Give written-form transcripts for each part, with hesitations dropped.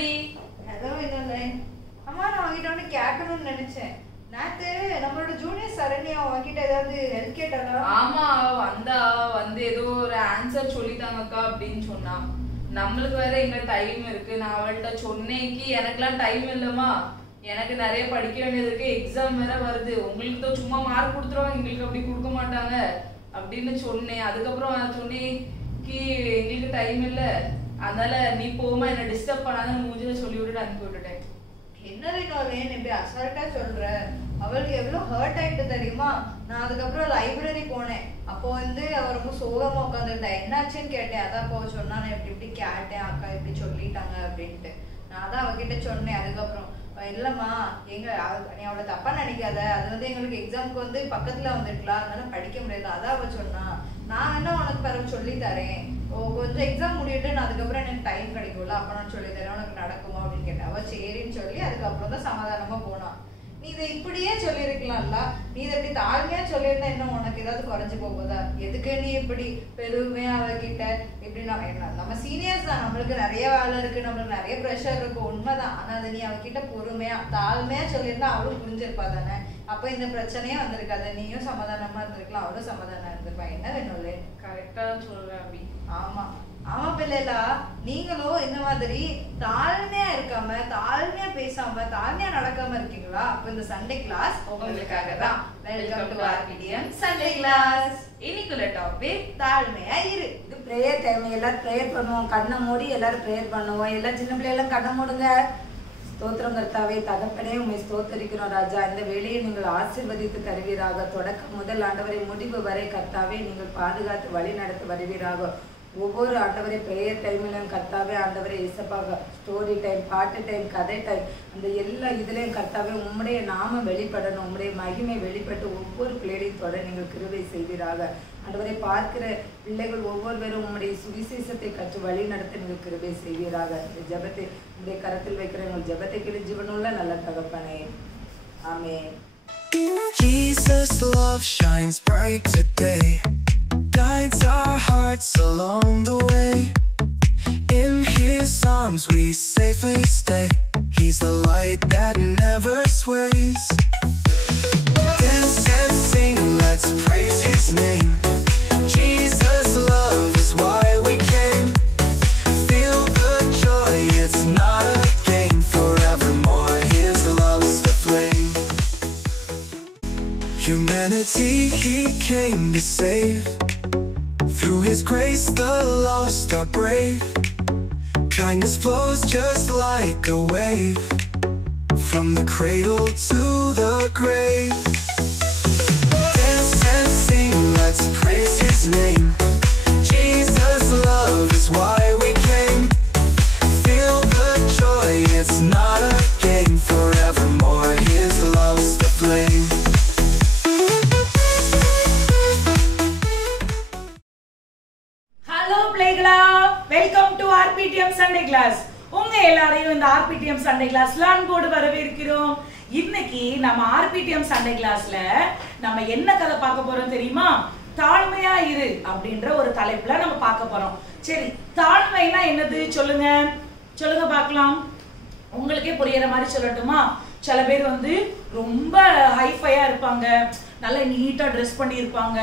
அபி. Hello வினோலே. அம்மா நான் உங்ககிட்ட ஒன்று கேட்கணும்னு நினைச்சேன். நேத்து நம்மளோட ஜூனியர் சரண்யா உங்ககிட்ட ஏதாவது ஹெல்ப் கேட்டாளா? ஆமா, வந்து ஏதோ ஒரு ஆன்சர் சொல்லிட்டாங்கக்கா அப்படின்னு சொன்னா. நம்மளுக்கு வேற எங்க டைம் இருக்கு. நான் அவள்கிட்ட சொன்னேக்கு எனக்குலாம் டைம் இல்லம்மா, எனக்கு நிறைய படிக்க வேண்டியது இருக்கு, எக்ஸாம் வேற வருது, உங்களுக்கு தான் சும்மா மார்க் கொடுத்துருவாங்க, எங்களுக்கு அப்படி கொடுக்க மாட்டாங்க அப்படின்னு சொன்னேன். அதுக்கப்புறம் நான் சொன்னேக்கு எங்களுக்கு டைம் இல்லை, அதனால நீ போமா என்ன டிஸ்டர்ப் பண்ணாத மூஞ்சில சொல்லி விட்டுட்டு அனுப்பி விட்டுட்டேன். என்ன வினோலேன்னு இப்படி அசால்ட்டா சொல்ற? அவளுக்கு எவ்வளவு ஹர்ட் ஆயிட்டு தெரியுமா? நான் அதுக்கப்புறம் லைப்ரரி போனேன். அப்போ வந்து அவ ரொம்ப சோகமா உட்காந்துருந்தா. என்னாச்சுன்னு கேட்டேன். அதான் அப்போ சொன்னா நான் இப்படி கேட்டேன், அக்கா இப்படி சொல்லிட்டாங்க அப்படின்ட்டு. நான் தான் அவகிட்ட சொன்னேன். அதுக்கப்புறம் இல்லம்மா நீ அவளை தப்பா நினைக்காத, அது வந்து எங்களுக்கு எக்ஸாமுக்கு வந்து பக்கத்துல வந்துருக்கலாம், அதனால படிக்க முடியாது, அதான் அவ சொன்னா. நான் என்ன உனக்கு பிறகு சொல்லி தரேன், கொஞ்சம் எக்ஸாம் முடியட்டு நான் அதுக்கப்புறம் எனக்கு டைம் கிடைக்கும்ல, அப்ப நான் சொல்லி தரேன், உனக்கு நடக்குமா அப்படின்னு கேட்டேன். அவ சரின்னு சொல்லி அதுக்கப்புறம் தான் சமாதானமா போனான். நீ இதை இப்படியே சொல்லியிருக்கலாம்ல, நீ இதை இப்படி தாழ்மையா சொல்லியிருந்தா என்ன உனக்கு ஏதாவது குறைஞ்சு போகுதா? எதுக்கு நீ இப்படி பெருமையா அவகிட்ட இப்படி? நம்ம சீனியர்ஸ் தான், நம்மளுக்கு நிறைய வேலை இருக்கு, நம்மளுக்கு நிறைய ப்ரெஷர் இருக்கு, உண்மைதான். ஆனா அது நீ அவகிட்ட பொறுமையா தாழ்மையா சொல்லியிருந்தா அவளும் புரிஞ்சிருப்பா தானே. அப்ப இந்த பிரச்சனையே வந்திருக்காது, நீயும் சமாதானமா இருந்திருக்கலாம், அவளும் சமாதானம் இருந்திருப்பா. என்ன வேணும்ல? கரெக்டா தான் சொல்றேன் அபி. ஆமா ஆமா பிள்ளைலா, நீங்களும் இந்த மாதிரி தாழ்மையா இருக்காம, தாழ்மையா பேசாம, தாழ்மையா நடக்காம இருக்கீங்களா? அப்ப இந்த சண்டே கிளாஸ் உங்களுக்காக தான். Welcome to RPTM Sunday class. இன்னைக்குள்ள டாபிக் தாழ்மையா இரு. இது ப்ரேயர் டைம். எல்லாரும் ப்ரேயர் பண்ணுவோம். கண்ணை மூடி எல்லாரும் ப்ரேயர் பண்ணுவோம். எல்லா சின்ன பிள்ளைகளும் கண்ணை மூடுங்க. ஸ்தோத்திரம் கர்த்தாவே, தகப்பனே உண்மை ஸ்தோத்தரிக்கிறோம் ராஜா. இந்த வேலையை நீங்கள் ஆசீர்வதித்து தருவீராக. தொடக்கம் முதல் ஆண்டவரை முடிவு வரை கர்த்தாவே நீங்கள் பாதுகாத்து வழி நடத்தி வருவீராக. ஒவ்வொரு ஆண்டவரை ப்ரேயர் டைம்லையும் கர்த்தாவே ஆண்டவரை இசப்பாக ஸ்டோரி டைம், பாட்டு டைம், கதை டைம், அந்த எல்லா இதுலேயும் கர்த்தாவே உம்முடைய நாம வெளிப்படணும், உம்முடைய மகிமை வெளிப்பட்டு ஒவ்வொரு பிள்ளைகளையும் தொட நீங்கள் கிருபை செய்வீராக. ஆண்டவரை பார்க்கிற பிள்ளைகள் ஒவ்வொருவரும் உம்முடைய சுவிசேஷத்தை கற்று வழி நடத்த நீங்கள் கிருபை செய்வீராக. இந்த ஜெபத்தை உங்களுடைய கரத்தில் வைக்கிற உங்கள் ஜெபத்தை கேட்டு ஜீவனுள்ள நல்ல தகப்பனே, ஆமென். Jesus' love shines bright today, guides our hearts along the way. In His arms we safely stay. He's the light that never sways. Dance and sing, let's praise His name. Jesus' love is why we came. Feel the joy, it's not a game. Forevermore His love's the flame. Humanity He came to save. Through His grace the lost are brave. Kindness flows just like a wave, from the cradle to the grave. Dance and sing, let's praise His name. Jesus' love is why we came. Feel the joy, it's not a game. Forevermore His love's the flame. Welcome to RPTM Sunday class. உங்க எல்லாரையும் இந்த RPTM Sunday கிளாஸ்ல அன்போடு வரவேற்கிறோம். இன்னைக்கு நம்ம RPTM Sunday கிளாஸ்ல நம்ம என்ன கதை பார்க்க போறோம் தெரியுமா? தாழ்மையா இரு அப்படின்ற ஒரு தலைப்புல நம்ம பார்க்க போறோம். சரி, தாழ்மைனா என்னது சொல்லுங்க சொல்லுங்க பார்க்கலாம். உங்களுக்கே புரியற மாதிரி சொல்லட்டுமா? சில பேர் வந்து ரொம்ப ஹைஃபையா இருப்பாங்க, நல்ல நீட்டா ட்ரெஸ் பண்ணி இருப்பாங்க,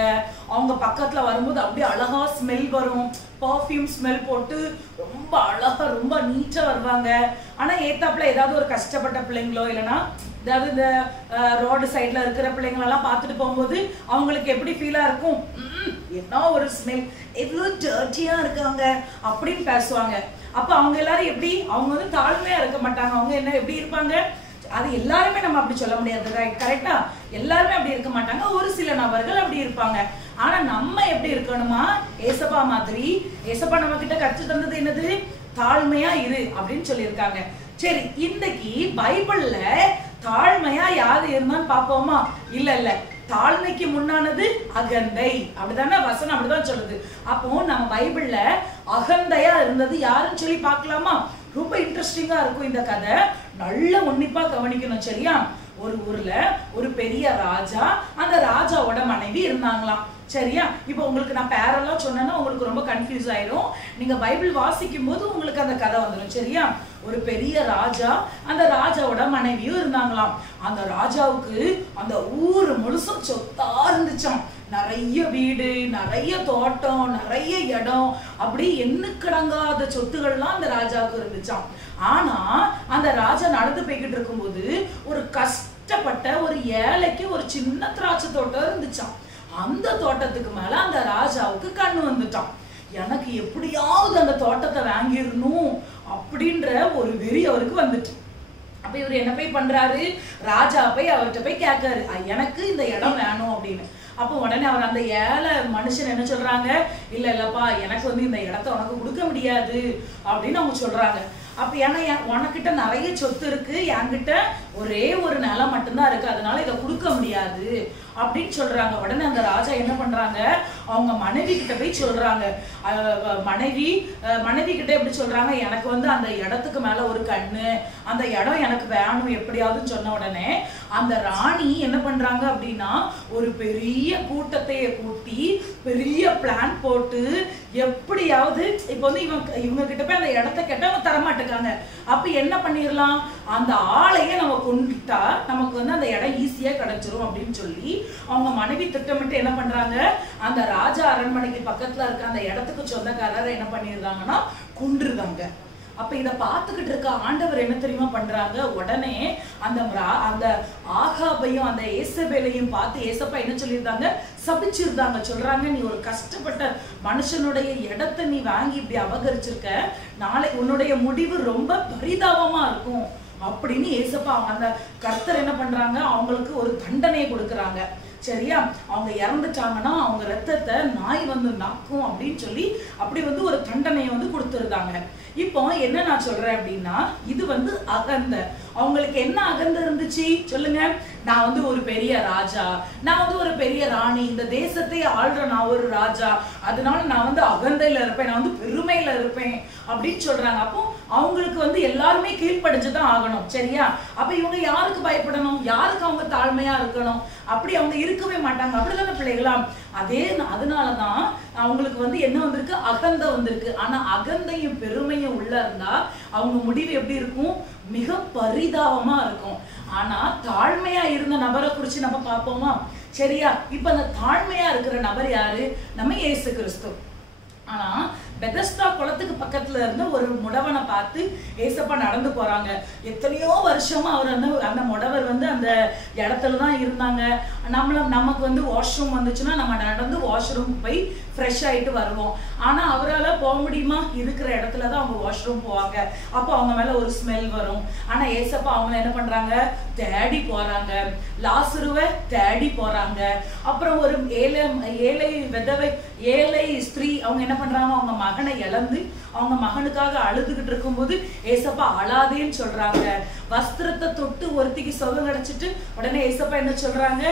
அவங்க பக்கத்துல வரும்போது அப்படியே அழகா ஸ்மெல் வரும், பர்ஃப்யூம் ஸ்மெல் போட்டு ரொம்ப அழகா ரொம்ப நீட்டா வருவாங்க. ஆனா ஏத்தாப்புல ஏதாவது ஒரு கஷ்டப்பட்ட பிள்ளைங்களோ இல்லைன்னா ஏதாவது இந்த ரோடு சைட்ல இருக்கிற பிள்ளைங்களெல்லாம் பார்த்துட்டு போகும்போது அவங்களுக்கு எப்படி ஃபீலா இருக்கும்? என்ன ஒரு ஸ்மெல், எவ்வளோ டர்ட்டியா இருக்காங்க அப்படின்னு பேசுவாங்க. அப்ப அவங்க எல்லாரும் எப்படி? அவங்க வந்து தாழ்மையா இருக்க மாட்டாங்க. அவங்க என்ன எப்படி இருப்பாங்க? அது எல்லாருமே நம்ம அப்படி சொல்ல முடியாது, கரெக்டா? எல்லாருமே அப்படி இருக்க மாட்டாங்க, ஒரு சில நபர்கள் அப்படி இருப்பாங்க. ஆனா நம்ம எப்படி இருக்கணுமா? ஏசப்பா மாதிரி. ஏசப்பா நம்ம கிட்ட கற்று தந்தது என்னது? தாழ்மையா இரு அப்படின்னு சொல்லியிருக்காங்க. சரி, இன்னைக்கு பைபிள்ல தாழ்மையா யாரு இருந்தான்னு பாப்போமா? இல்ல, தாழ்மைக்கு முன்னானது அகந்தை, அப்படிதானே வசனம் அப்படிதான் சொல்லுது. அப்போ நம்ம பைபிள்ல அகந்தையா இருந்தது யாருன்னு சொல்லி பார்க்கலாமா? ரொம்ப இன்ட்ரெஸ்டிங்கா இருக்கும் இந்த கதை, நல்ல உன்னிப்பா கவனிக்கணும், சரியா? ஒரு ஊர்ல ஒரு பெரிய ராஜா, அந்த ராஜாவோட மனைவி இருந்தாங்களாம். சரியா? இப்போ உங்களுக்கு நான் பேரெல்லாம் சொன்னேன்னா உங்களுக்கு ரொம்ப கன்ஃபியூஸ் ஆயிடும். நீங்க பைபிள் வாசிக்கும் போது உங்களுக்கு அந்த கதை வந்துடும். சரியா? ஒரு பெரிய ராஜா, அந்த ராஜாவோட மனைவியும் இருந்தாங்களாம். அந்த ராஜாவுக்கு அந்த ஊர் முழுசும் சொத்தா இருந்துச்சாம். நிறைய வீடு, நிறைய தோட்டம், நிறைய இடம், அப்படி எண்ணுக்கடங்காத சொத்துகள்லாம் அந்த ராஜாவுக்கு இருந்துச்சாம். ஆனா அந்த ராஜா நடந்து போய்கிட்டு இருக்கும்போது ஒரு கஷ்டப்பட்ட ஒரு ஏழைக்கு ஒரு சின்ன திராட்சை தோட்டம் இருந்துச்சாம். அந்த தோட்டத்துக்கு மேல அந்த ராஜாவுக்கு கண்ணு வந்துட்டான். எனக்கு எப்படியாவது அந்த தோட்டத்தை வாங்கிடணும் அப்படின்ற ஒரு வெறி அவருக்கு வந்துட்டு. அப்ப இவர் என்ன போய் பண்றாரு, ராஜா போய் அவர்கிட்ட போய் கேட்காரு, எனக்கு இந்த இடம் வேணும் அப்படின்னு. அப்போ உடனே அவர் அந்த ஏழை மனுஷன் என்ன சொல்றாங்க, இல்லப்பா எனக்கு வந்து இந்த இடத்த உனக்கு கொடுக்க முடியாது அப்படின்னு அவங்க சொல்றாங்க. அப்ப ஏன்னா உனக்கிட்ட நிறைய சொத்து இருக்கு, என்கிட்ட ஒரே ஒரு நிலம் மட்டும்தான் இருக்கு, அதனால இதை கொடுக்க முடியாது அப்படின்னு சொல்றாங்க. உடனே அந்த ராஜா என்ன பண்றாங்க, அவங்க மனைவி கிட்ட போய் சொல்றாங்க. மனைவி கிட்ட எப்படி சொல்றாங்க, எனக்கு வந்து அந்த இடத்துக்கு மேல ஒரு கண்ணு, அந்த இடம் எனக்கு வேணும் எப்படியாவது சொன்ன உடனே அந்த ராணி என்ன பண்றாங்க அப்படின்னா ஒரு பெரிய கூட்டத்தையே கூட்டி பெரிய பிளான் போட்டு எப்படியாவது இப்ப வந்து இவங்க கிட்ட போய் அந்த இடத்த கேட்டா அவங்க தரமாட்டேங்காங்க. அப்ப என்ன பண்ணிடலாம், அந்த ஆளையே நம்ம கொண்டுட்டா நமக்கு வந்து அந்த இடம் ஈஸியா கிடைச்சிரும் அப்படின்னு சொல்லி அவங்க மனைவி திட்டமிட்டு என்ன பண்றாங்க, அந்த ராஜா அரண்மனைக்கு பக்கத்துல இருக்க அந்த இடத்துக்கு சொந்தக்காரரை என்ன பண்ணிடுறாங்கன்னா கொன்றுதாங்க. அப்ப இத பாத்துக்கிட்டு இருக்க ஆண்டவர் என்ன தெரியுமா பண்றாங்க, உடனே அந்த ஆகாபையும் அந்த ஏசபேலையும் பார்த்து ஏசப்பா என்ன சொல்லியிருந்தாங்க, சபிச்சிருந்தாங்க. சொல்றாங்க, நீ ஒரு கஷ்டப்பட்ட மனுஷனுடைய இடத்தை நீ வாங்கி இப்படி அபகரிச்சிருக்க, நாளை உன்னுடைய முடிவு ரொம்ப பரிதாபமா இருக்கும் அப்படின்னு ஏசப்பா அந்த கர்த்தர் என்ன பண்றாங்க, அவங்களுக்கு ஒரு தண்டனையை கொடுக்கறாங்க. சரியா? அவங்க இறந்துட்டாங்கன்னா அவங்க ரத்தத்தை நாய் வந்து நாக்கும் அப்படின்னு சொல்லி அப்படி வந்து ஒரு தண்டனையை வந்து கொடுத்துருந்தாங்க. இப்போ என்ன நான் சொல்றேன் அப்படின்னா, இது வந்து அகந்தை. அவங்களுக்கு என்ன அகந்தை இருந்துச்சு சொல்லுங்க, நான் வந்து ஒரு பெரிய ராஜா, நான் வந்து ஒரு பெரிய ராணி, இந்த தேசத்தை ஆள்ற நான் ஒரு ராஜா, அதனால நான் வந்து அகந்தையில இருப்பேன், நான் வந்து பெருமையில இருப்பேன் அப்படின்னு சொல்றாங்க. அப்போ அவங்களுக்கு வந்து எல்லாருமே கீழ்ப்படிஞ்சுதான் ஆகணும். சரியா? அப்ப இவங்க யாருக்கு பயப்படணும், யாருக்கு அவங்க தாழ்மையா இருக்கணும், அப்படி அவங்க இருக்கவே மாட்டாங்க. அப்படிதான பிள்ளைகளா? அதனாலதான் அவங்களுக்கு வந்து என்ன வந்திருக்கு, அகந்தை வந்திருக்கு. ஆனா அகந்தையும் பெருமையும் உள்ள இருந்தா அவங்க முடிவு எப்படி இருக்கும், மிக பரிதாபமா இருக்கும். ஆனா தாழ்மையா இருந்த நபரை குறிச்சு நம்ம பார்ப்போமா? சரியா? இப்ப அந்த தாழ்மையா இருக்கிற நபர் யாரு, நம்ம இயேசு கிறிஸ்து. ஆனா பெதஸ்தா குளத்துக்கு பக்கத்துல இருந்து ஒரு முடவனை பார்த்து ஏசப்பா நடந்து போறாங்க. எத்தனையோ வருஷமா அவர் அந்த முடவர் வந்து அந்த இடத்துலதான் இருந்தாங்க. நமக்கு வந்து வாஷ்ரூம் வந்துச்சுன்னா நம்ம நடந்து வாஷ்ரூம் போய் ஃப்ரெஷ் ஆயிட்டு வருவோம். ஆனா அவரால் போக முடியுமா, இருக்கிற இடத்துலதான் அவங்க வாஷ்ரூம் போவாங்க. அப்போ அவங்க மேல ஒரு ஸ்மெல் வரும். ஆனா ஏசப்பா அவங்க என்ன பண்றாங்க, தேடி போறாங்க, லாசருவை தேடி போறாங்க. அப்புறம் ஒரு ஏழை ஸ்திரீ அவங்க என்ன பண்றாங்க, அவங்க மகனை இழந்து அவங்க மகனுக்காக அழுதுகிட்டு இருக்கும்போது ஏசப்பா அழாதேன்னு சொல்றாங்க. வஸ்திரத்தை தொட்டு ஒருத்திக்கு சுகம் கிடைச்சிட்டு உடனே ஏசப்பா என்ன சொல்றாங்க,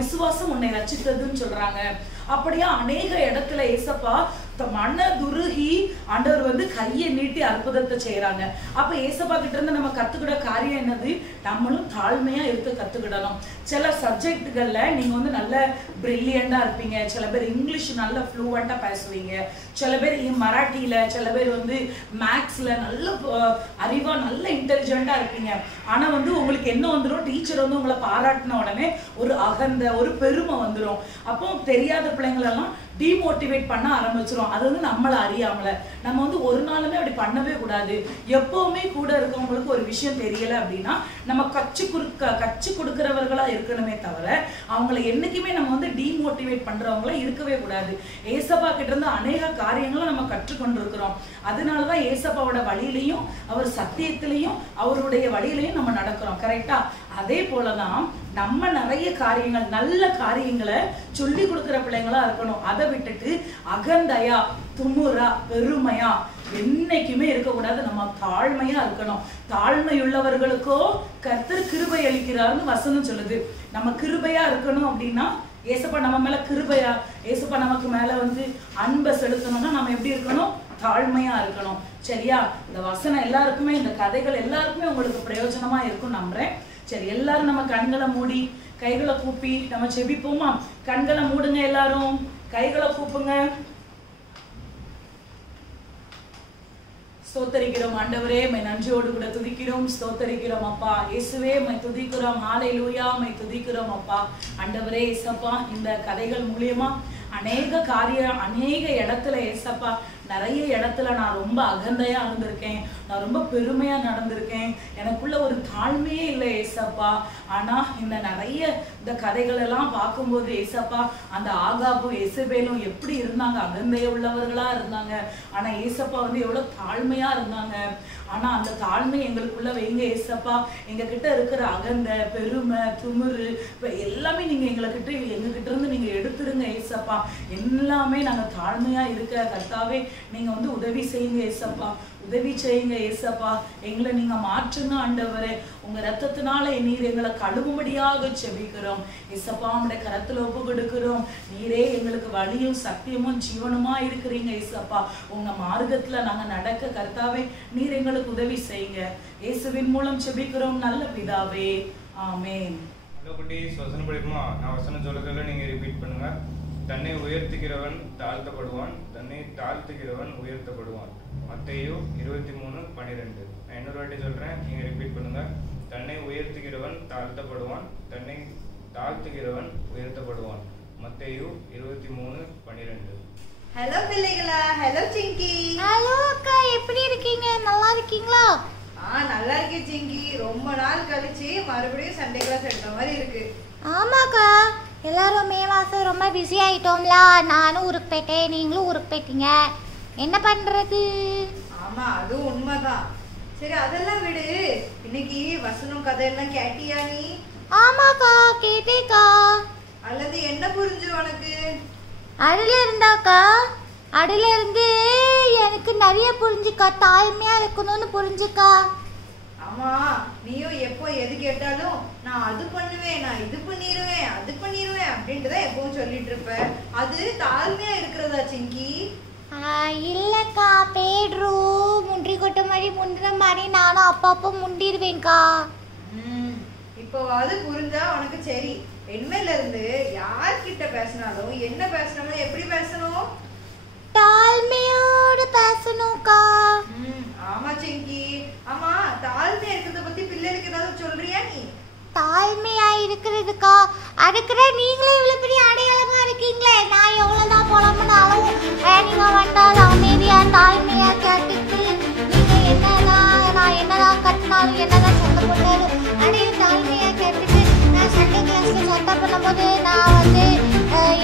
விசுவாசம் உன்னை ரட்சித்ததுன்னு சொல்றாங்க. அப்படியா அநேக இடத்துல ஏசப்பா மனதுருகி ஆண்டவர் வந்து கையை நீட்டி அற்புதத்தை செய்யறாங்க. அப்ப ஏசப்பா கிட்ட இருந்து நம்ம கத்துக்கிட காரியம் என்னது, நம்மளும் தாழ்மையா இருக்க கத்துக்கிடணும். சில சப்ஜெக்டுகள்ல நீங்க வந்து நல்ல பிரில்லியண்டா இருப்பீங்க, சில பேர் இங்கிலீஷ் நல்ல ஃப்ளூவெண்டா பேசுவீங்க, சில பேர் மராட்டியில, சில பேர் வந்து மேக்ஸ்ல நல்ல அறிவா நல்ல இன்டெலிஜென்ட்டா இருப்பீங்க. ஆனா வந்து உங்களுக்கு என்ன வந்துடும், டீச்சர் வந்து உங்களை பாராட்டின உடனே ஒரு அகந்தை ஒரு பெருமை வந்துடும். அப்போ தெரியாத பிள்ளைங்களெல்லாம் டிமோட்டிவேட் பண்ண ஆரம்பிச்சிரும். அது வந்து நம்மளை அறியாமல. நம்ம வந்து ஒரு நாளுமே அப்படி பண்ணவே கூடாது. எப்பவுமே கூட இருக்கவங்களுக்கு ஒரு விஷயம் தெரியல அப்படின்னா நம்ம கச்சு கொடுக்கிறவர்களா இருக்கணுமே தவிர அவங்களை என்னைக்குமே நம்ம வந்து டிமோட்டிவேட் பண்றவங்களா இருக்கவே கூடாது. ஏசப்பா கிட்ட இருந்து அநேக காரியங்களை நம்ம கற்றுக்கொண்டிருக்கிறோம். அதனாலதான் ஏசப்பாவோட வழியிலையும் அவர் சத்தியத்திலையும் அவருடைய வழியிலையும் நம்ம நடக்கிறோம். கரெக்டா? அதே போலதான் நம்ம நிறைய காரியங்கள் நல்ல காரியங்களை சொல்லி கொடுக்கிற பிள்ளைங்களா இருக்கணும். அதை விட்டுட்டு அகந்தையா துமுறா பெருமையா என்னைக்குமே இருக்கக்கூடாது. நம்ம தாழ்மையா இருக்கணும். தாழ்மையுள்ளவர்களுக்கோ கர்த்தர் கிருபை அளிக்கிறார்னு வசனம் சொல்லுது. நம்ம கிருபையா இருக்கணும் அப்படின்னா ஏசப்பா நம்ம மேல கிருபையா, ஏசப்பா நமக்கு மேல வந்து அன்பை செலுத்தணும்னா நம்ம எப்படி இருக்கணும், தாழ்மையா இருக்கணும். சரியா? இந்த வசனம் எல்லாருக்குமே, இந்த கதைகள் எல்லாருக்குமே உங்களுக்கு பிரயோஜனமா இருக்கும் நம்புறேன். சரி, எல்லாரும் நம்ம கண்களை மூடி கைகளை கூப்பி நம்ம செபிப்போமா? கண்களை மூடுங்க, எல்லாரும் கைகளை கூப்புங்க. ஸ்தோத்தரிக்கிறோம் ஆண்டவரே, மை நன்றியோடு கூட துதிக்கிறோம், ஸ்தோத்தரிக்கிறோம் அப்பா. இயேசுவே மை துதிக்கிறோம், ஹல்லேலூயா மை துதிக்கிறோம் அப்பா. ஆண்டவரே இயேசப்பா, இந்த கதைகள் மூலியமா அநேக இடத்துல ஏசப்பா, நிறைய இடத்துல நான் ரொம்ப அகந்தையா இருந்திருக்கேன், நான் ரொம்ப பெருமையா நடந்திருக்கேன், எனக்குள்ள ஒரு தாழ்மையே இல்லை ஏசப்பா. ஆனா இந்த நிறைய இந்த கதைகள் எல்லாம் பார்க்கும்போது ஏசப்பா, அந்த ஆகாபும் எசபேலும் எப்படி இருந்தாங்க, அகந்தைய உள்ளவர்களா இருந்தாங்க. ஆனா ஏசப்பா எவ்வளவு தாழ்மையா இருந்தாங்க. ஆனா அந்த தாழ்மை எங்களுக்குள்ள வைங்க ஏசப்பா. எங்க கிட்ட இருக்கிற அகந்த, பெருமை, துமுறு எல்லாமே நீங்க எங்க கிட்ட இருந்து நீங்க எடுத்துருங்க ஏசப்பா. எல்லாமே நாங்க தாழ்மையா இருக்க கர்த்தாவே நீங்க உதவி செய்யுங்க ஏசப்பா, உதவி செய்யுங்க ஏசப்பா. எங்களை நீங்க மாற்றுங்க ஆண்டவரே. உங்க ரத்தத்தினால நீர் எங்களை கழுவும்படியாக செபிக்கிறோம் ஏசப்பா. உங்களுடைய கரத்துல ஒப்பு கொடுக்கிறோம். நீரே எங்களுக்கு வழியும் சத்தியமும் ஜீவனுமா இருக்கிறீங்க ஏசப்பா. உங்க மார்க்கத்துல நாங்க நடக்க கர்த்தாவே நீர் எங்களுக்கு உதவி செய்யுங்க. இயேசுவின் மூலம் செபிக்கிறோம் நல்ல பிதாவே, ஆமென். ஹலோ குட்டீஸ், வசனம் படிக்குமா? நான் வசனம் சொல்ல நீங்க ரிப்பீட் பண்ணுங்க. தன்னை உயர்த்துகிறவன் தாழ்த்தப்படுவான், தன்னை தாழ்த்துகிறவன் உயர்த்தப்படுவான். மத்தேயு 23:12. நான் இன்னொரு வாட்டி சொல்றேன், நீங்க ரிப்பீட் பண்ணுங்க. தன்னை உயர்த்துகிறவன் தாழ்த்தப்படுவான், தன்னை தாழ்த்துகிறவன் உயர்த்தப்படுவான். மத்தேயு 23:12. ஹலோ பிள்ளைகளா, ஹலோ சிங்கி. ஹலோ அக்கா, எப்படி இருக்கீங்க? நல்லா இருக்கீங்களா? நல்லா இருக்கேன் சிங்கி. ரொம்ப நாள் கழிச்சு மறுபடியும் சண்டே கிளாஸ் எடுத்த மாதிரி இருக்கு. ஆமாக்கா, எல்லாரும் மே மாதம் ரொம்ப பிஸி ஆகிட்டோம்ல. நானும் ஊருக்கு போயிட்டேன், நீங்களும் ஊருக்கு போயிட்டீங்க. என்ன பண்ணுறது? ஆமா, அதுவும் உண்மைதான். சரி, அதெல்லாம் விடு. இன்னைக்கு வசனம் கதையெல்லாம் கேட்டியா நீ? ஆமாக்கா, கேட்டேக்கா. அல்லது என்ன புரிஞ்சு உனக்கு? அதுல இருந்து எனக்கு நிறைய புரிஞ்சுக்கா. தாழ்மையா இருக்கணும்னு புரிஞ்சுக்கா. ஆமா, நீயும் எப்போ எது கேட்டாலும் நான் அது பண்ணுவேன், நான் இது பண்ணிடுவேன், அது பண்ணிடுவேன் அப்படின்ட்டுதான் எப்பவும் சொல்லிட்டு இருப்ப. அது தாழ்மையா இருக்கிறதா சிங்கி? இல்லக்கா, பேட்ரு முன்றி கொட்ட மாதிரி முண்டுற மாதிரி நானும் அப்பப்போ முண்டிடுவேன்க்கா. இப்போவாது புரிஞ்சா உனக்கு சரி. என்மையில இருந்து யார்கிட்ட பேசினாலும் என்ன பேசணும், எப்படி பேசணும்? தாழ்மையோடு பேசணும்க்கா. ஆமா சிங்கி. ஆமா, தாழ்மையா இருக்கிறத பத்தி பிள்ளைகளுக்கு ஏதாவது சொல்றியா நீ? தாழ்மையா இருக்கிறதுக்கா, அதுக்குதான் நீங்களே இவ்வளவு பெரிய அடையாளமா இருக்கீங்களே. நான் எவ்வளவுதான் புலம்புனாலும் நீங்க வந்தால் அமைதியா தாழ்மையா கேட்டுட்டு நீங்க நான் என்னதான் கட்டினாலும் என்னதான் சண்டை போட்டாலும் அடையும் தாழ்மையா கேட்டுட்டு நான் சண்டே கிளாஸ்ல சட்டை பண்ணும்போது நான்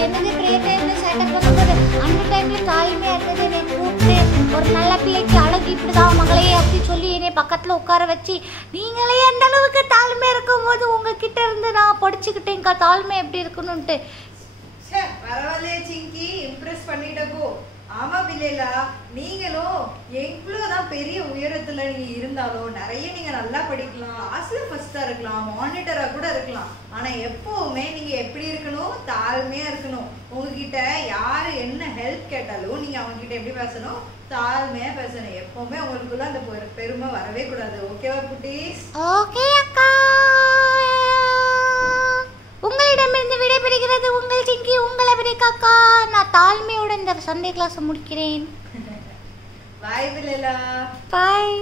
என்னது ப்ரேயர் டைம்ல சட்டை பண்ணும்போது அந்த டைம்ல தாழ்மையா இருந்தது என்னை கூப்பிட்டு ஒரு நல்ல பிள்ளைக்கு அழகு இப்படிதான் மகளே அப்படி சொல்லி என்னை பக்கத்துல உட்கார வச்சு நீங்களே எந்த அளவுக்கு தாழ்மை இருக்கும் போது உங்ககிட்ட இருந்து நான் படிச்சுக்கிட்டேன்க்கா தாழ்மை எப்படி இருக்கணும்ட்டு. பரவாயில்லையே சிங்கி, இம்ப்ரெஸ் பண்ணிட்ட போ. ஆமா பிள்ளைகளா, நீங்களும் எவ்வளவுதான் பெரிய உயரத்துல நீங்க இருந்தாலும் நிறைய நீங்க நல்லா படிக்கலாம், கிளாஸ்ல ஃபர்ஸ்டா இருக்கலாம், மானிட்டரா கூட இருக்கலாம். ஆனா எப்பவுமே நீங்க எப்படி இருக்கணும்? தாழ்மையா இருக்கணும். உங்ககிட்ட யாரு என்ன ஹெல்ப் கேட்டாலும் நீங்க அவங்க கிட்ட எப்படி பேசணும்? தாழ்மையா பேசணும். எப்பவுமே உங்களுக்குள்ள அந்த பெருமை வரவே கூடாது. ஓகேவா குட்டீஸ்? ஓகே அக்கா. உங்களிடமிருந்து விடைபெறுகிறது உங்கள் சிங்கி, உங்களை விடைக்காக்கா. நான் தாழ்மையோட இந்த சண்டே கிளாஸ் முடிக்கிறேன். பாய் பிள்ளைகளா. பாய்.